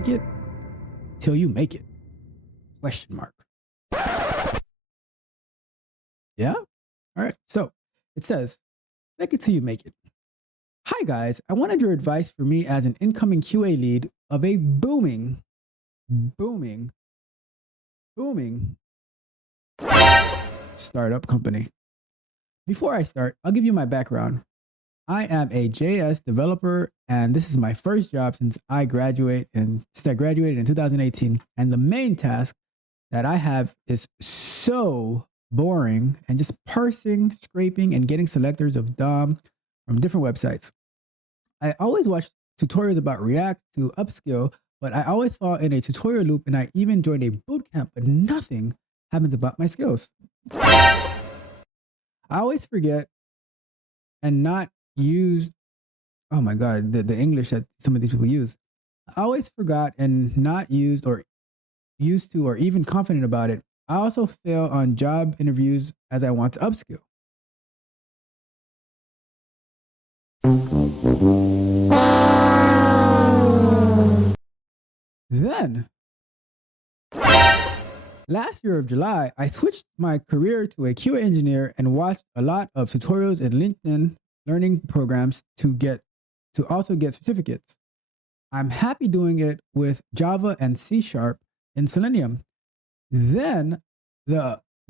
fake it till you make it. Question mark. Yeah? All right. So it says, fake it till you make it. Hi, guys. I wanted your advice for me as an incoming QA lead of a booming startup company. Before I start, I'll give you my background. I am a JS developer, and this is my first job since I graduated in 2018. And the main task that I have is so boring and just parsing, scraping, and getting selectors of DOM from different websites. I always watch tutorials about React to upskill, but I always fall in a tutorial loop, and I even joined a bootcamp, but nothing happens about my skills. I always forget and not use, oh my God, the English that some of these people use. I always forgot and not used or used to or even confident about it. I also fail on job interviews as I want to upskill. Then, last year of July, I switched my career to a QA engineer and watched a lot of tutorials and LinkedIn learning programs to also get certificates. I'm happy doing it with Java and C# in Selenium. Then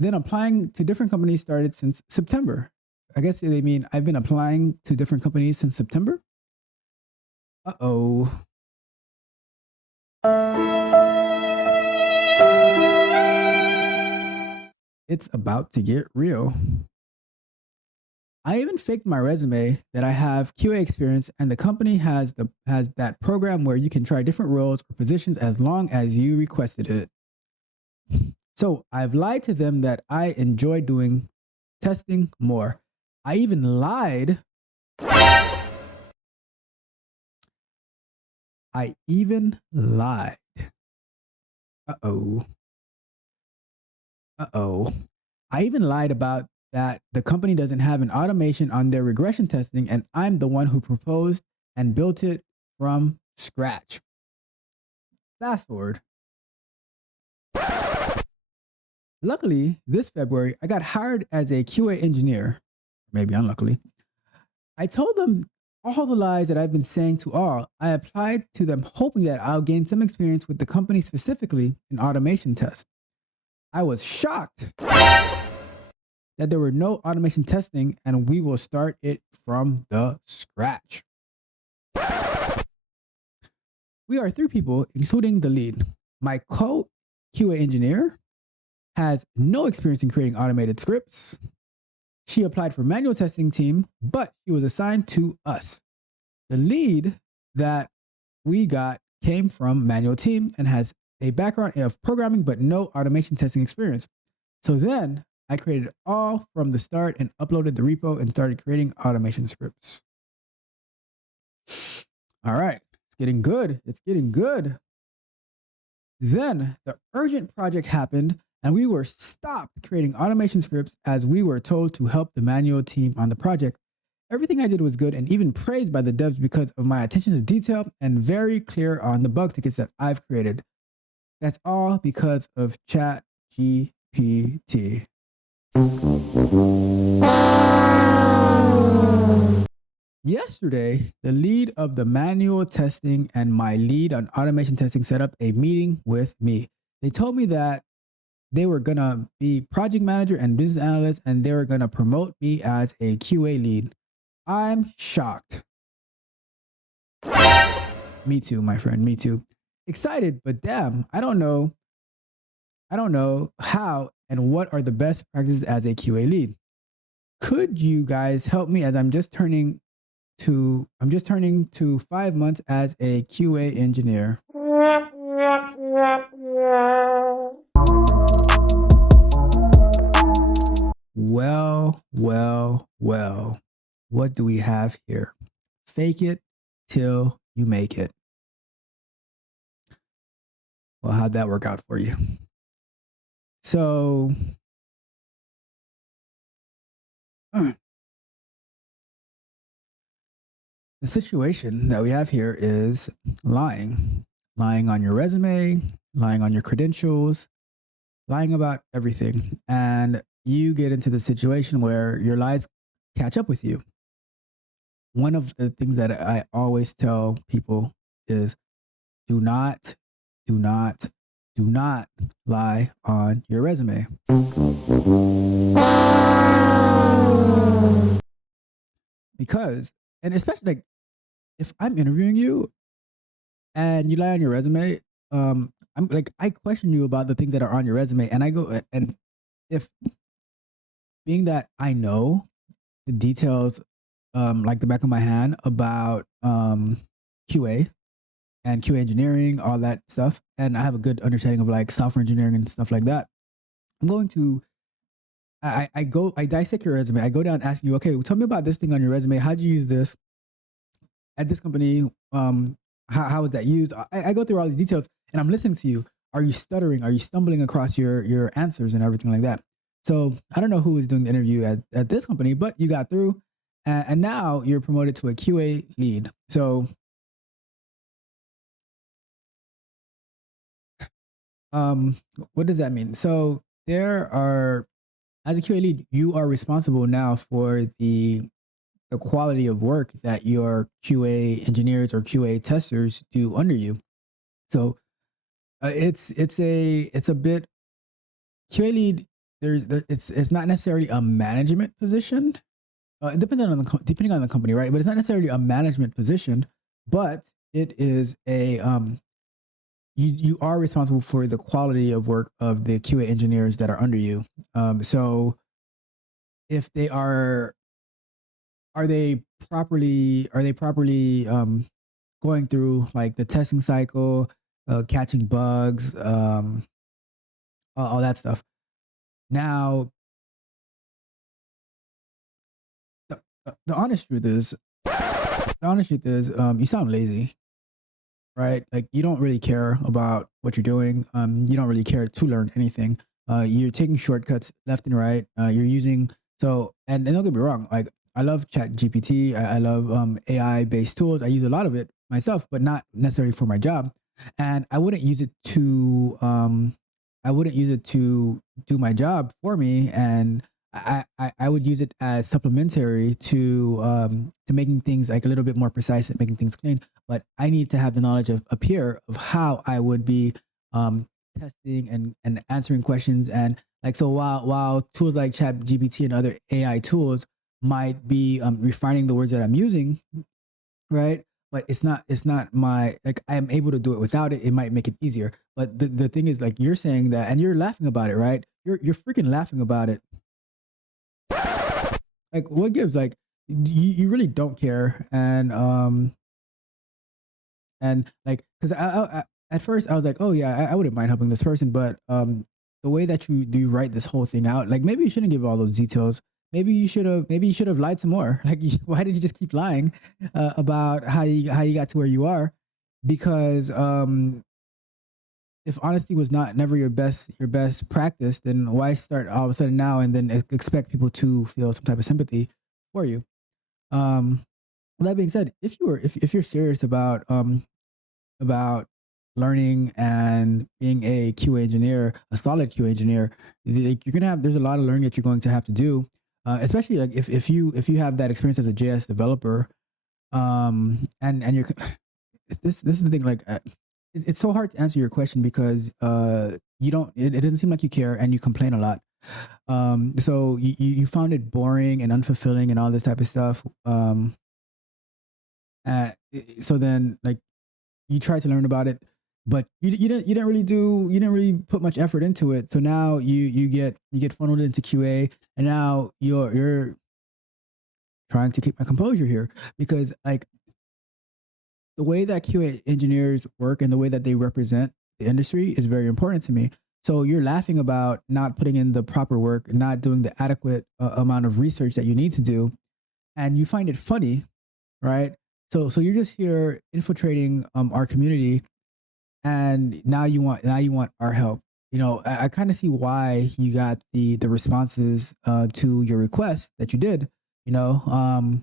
applying to different companies started since September. I guess they mean I've been applying to different companies since September. Uh-oh. It's about to get real. I even faked my resume that I have QA experience, and the company has that program where you can try different roles or positions as long as you requested it. So I've lied to them that I enjoy doing testing more. I even lied. Uh-oh. I even lied about that the company doesn't have an automation on their regression testing, and I'm the one who proposed and built it from scratch. Fast forward. Luckily, this February, I got hired as a QA engineer. Maybe unluckily. I told them all the lies that I've been saying to all. I applied to them hoping that I'll gain some experience with the company, specifically in automation tests. I was shocked that there were no automation testing, and we will start it from the scratch. We are 3 people, including the lead. My co-QA engineer has no experience in creating automated scripts. She applied for manual testing team, but she was assigned to us. The lead that we got came from manual team and has a background of programming, but no automation testing experience. So then I created it all from the start and uploaded the repo and started creating automation scripts. All right, it's getting good. Then the urgent project happened, and we were stopped creating automation scripts as we were told to help the manual team on the project. Everything I did was good and even praised by the devs because of my attention to detail and very clear on the bug tickets that I've created. That's all because of ChatGPT. Yesterday, the lead of the manual testing and my lead on automation testing set up a meeting with me. They told me that they were going to be project manager and business analyst, and they were going to promote me as a QA lead. I'm shocked. Me too, my friend, me too. Excited, but damn, I don't know how and what are the best practices as a QA lead. Could you guys help me, as I'm just turning to 5 months as a QA engineer? Well. What do we have here? Fake it till you make it. Well, how'd that work out for you? So, the situation that we have here is lying lying on your resume, lying on your credentials, lying about everything. And you get into the situation where your lies catch up with you. One of the things that I always tell people is do not, do not, do not lie on your resume. Because, and especially like if I'm interviewing you and you lie on your resume, I'm like, I question you about the things that are on your resume. And I go, and if being that I know the details, like the back of my hand about QA and QA engineering, all that stuff, and I have a good understanding of like software engineering and stuff like that. I'm going to I dissect your resume. I go down asking you, okay, well, tell me about this thing on your resume. How'd you use this at this company? How was that used? I go through all these details and I'm listening to you. Are you stuttering? Are you stumbling across your answers and everything like that? So I don't know who was doing the interview at this company, but you got through, and now you're promoted to a QA lead. So um, what does that mean? So there are, as a QA lead, you are responsible now for the quality of work that your QA engineers or QA testers do under you. So it's a bit QA lead. It's not necessarily a management position. It depends on depending on the company, right? But it's not necessarily a management position, but it is a you are responsible for the quality of work of the QA engineers that are under you. So if they are they properly going through like the testing cycle, catching bugs, all that stuff. Now, the honest truth is, you sound lazy, right? Like you don't really care about what you're doing. You don't really care to learn anything. You're taking shortcuts left and right. You're using and don't get me wrong. Like I love Chat GPT. I love AI based tools. I use a lot of it myself, but not necessarily for my job. And I wouldn't use it to do my job for me. And I would use it as supplementary to making things like a little bit more precise and making things clean. But I need to have the knowledge of up here of how I would be um, testing and answering questions. And like so while tools like Chat GPT and other AI tools might be refining the words that I'm using, right? But it's not my like I am able to do it without it. It might make it easier. But the thing is like you're saying that and you're laughing about it, right? You're freaking laughing about it. Like what gives? Like you really don't care. And like because at first I was like, oh yeah, I wouldn't mind helping this person, but the way that you write this whole thing out, like maybe you shouldn't give all those details. Maybe you should have lied some more. Like why did you just keep lying about how you got to where you are? Because if honesty was not never your best practice, then why start all of a sudden now and then expect people to feel some type of sympathy for you? Um, that being said, if you're serious about learning and being a QA engineer, a solid QA engineer, you're gonna have there's a lot of learning that you're going to have to do, especially like if you have that experience as a JS developer, and you're this is the thing like. It's so hard to answer your question because you don't it doesn't seem like you care and you complain a lot, so you found it boring and unfulfilling and all this type of stuff, so then like you tried to learn about it, but you didn't really put much effort into it. So now you get funneled into QA, and now you're trying to keep my composure here because like the way that QA engineers work and the way that they represent the industry is very important to me. So you're laughing about not putting in the proper work, not doing the adequate amount of research that you need to do, and you find it funny, right? So you're just here infiltrating our community and now you want our help. You know, I kind of see why you got the responses to your request that you did. You know,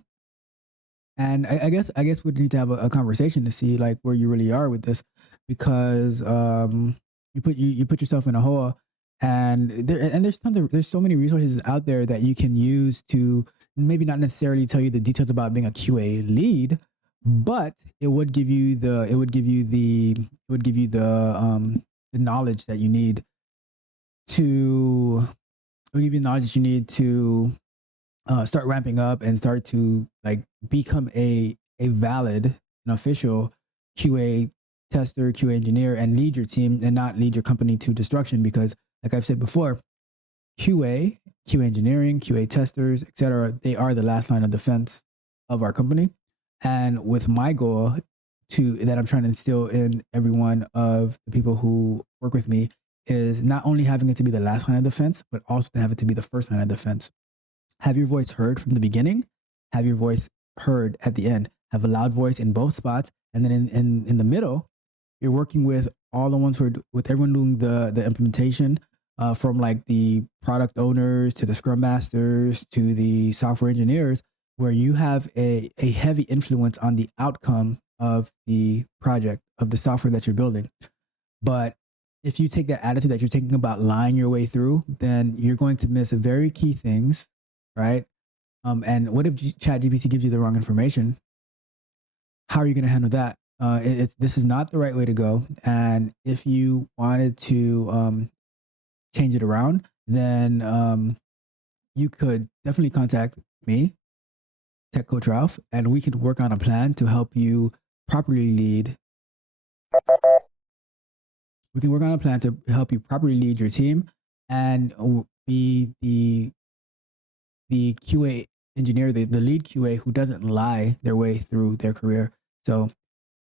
and I guess we need to have a conversation to see like where you really are with this because you put yourself in a hole. And there's so many resources out there that you can use to maybe not necessarily tell you the details about being a QA lead, but it would give you the knowledge that you need to it would give you the knowledge that you need to start ramping up and start to like become a valid and official QA tester, QA engineer, and lead your team and not lead your company to destruction. Because, like I've said before, QA engineering, QA testers, etc., they are the last line of defense of our company. And with my goal that I'm trying to instill in every one of the people who work with me is not only having it to be the last line of defense, but also to have it to be the first line of defense. Have your voice heard from the beginning, have your voice heard at the end, have a loud voice in both spots. And then in the middle, you're working with all the ones with everyone doing the implementation, from like the product owners to the scrum masters to the software engineers, where you have a heavy influence on the outcome of the project, of the software that you're building. But if you take that attitude that you're taking about lying your way through, then you're going to miss very key things, right? And what if ChatGPT gives you the wrong information? How are you going to handle that? This is not the right way to go. And if you wanted to change it around, then you could definitely contact me, Tech Coach Ralph, and we could work on a plan to help you properly lead. We can work on a plan to help you properly lead your team and be the QA engineer, the lead QA who doesn't lie their way through their career. So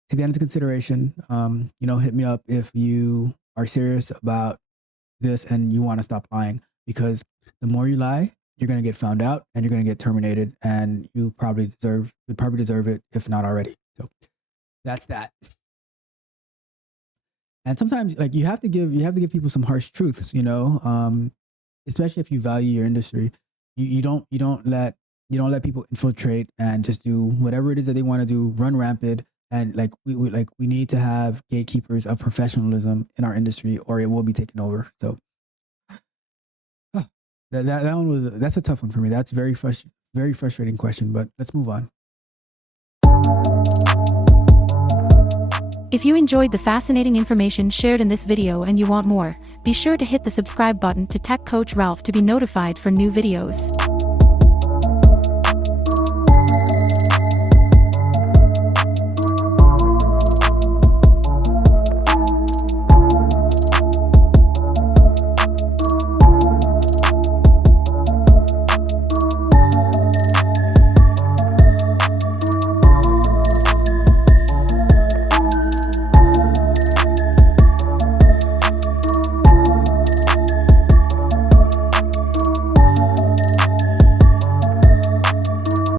take that into consideration. Hit me up if you are serious about this and you want to stop lying, because the more you lie, you're going to get found out and you're going to get terminated, and you probably deserve it if not already. So that's that. And sometimes like you have to give people some harsh truths, especially if you value your industry. You don't let people infiltrate and just do whatever it is that they want to do, run rampant. And like we need to have gatekeepers of professionalism in our industry, or it will be taken over. So that's a tough one for me. That's very frustrating question, but let's move on. If you enjoyed the fascinating information shared in this video and you want more, be sure to hit the subscribe button to Tech Coach Ralph to be notified for new videos.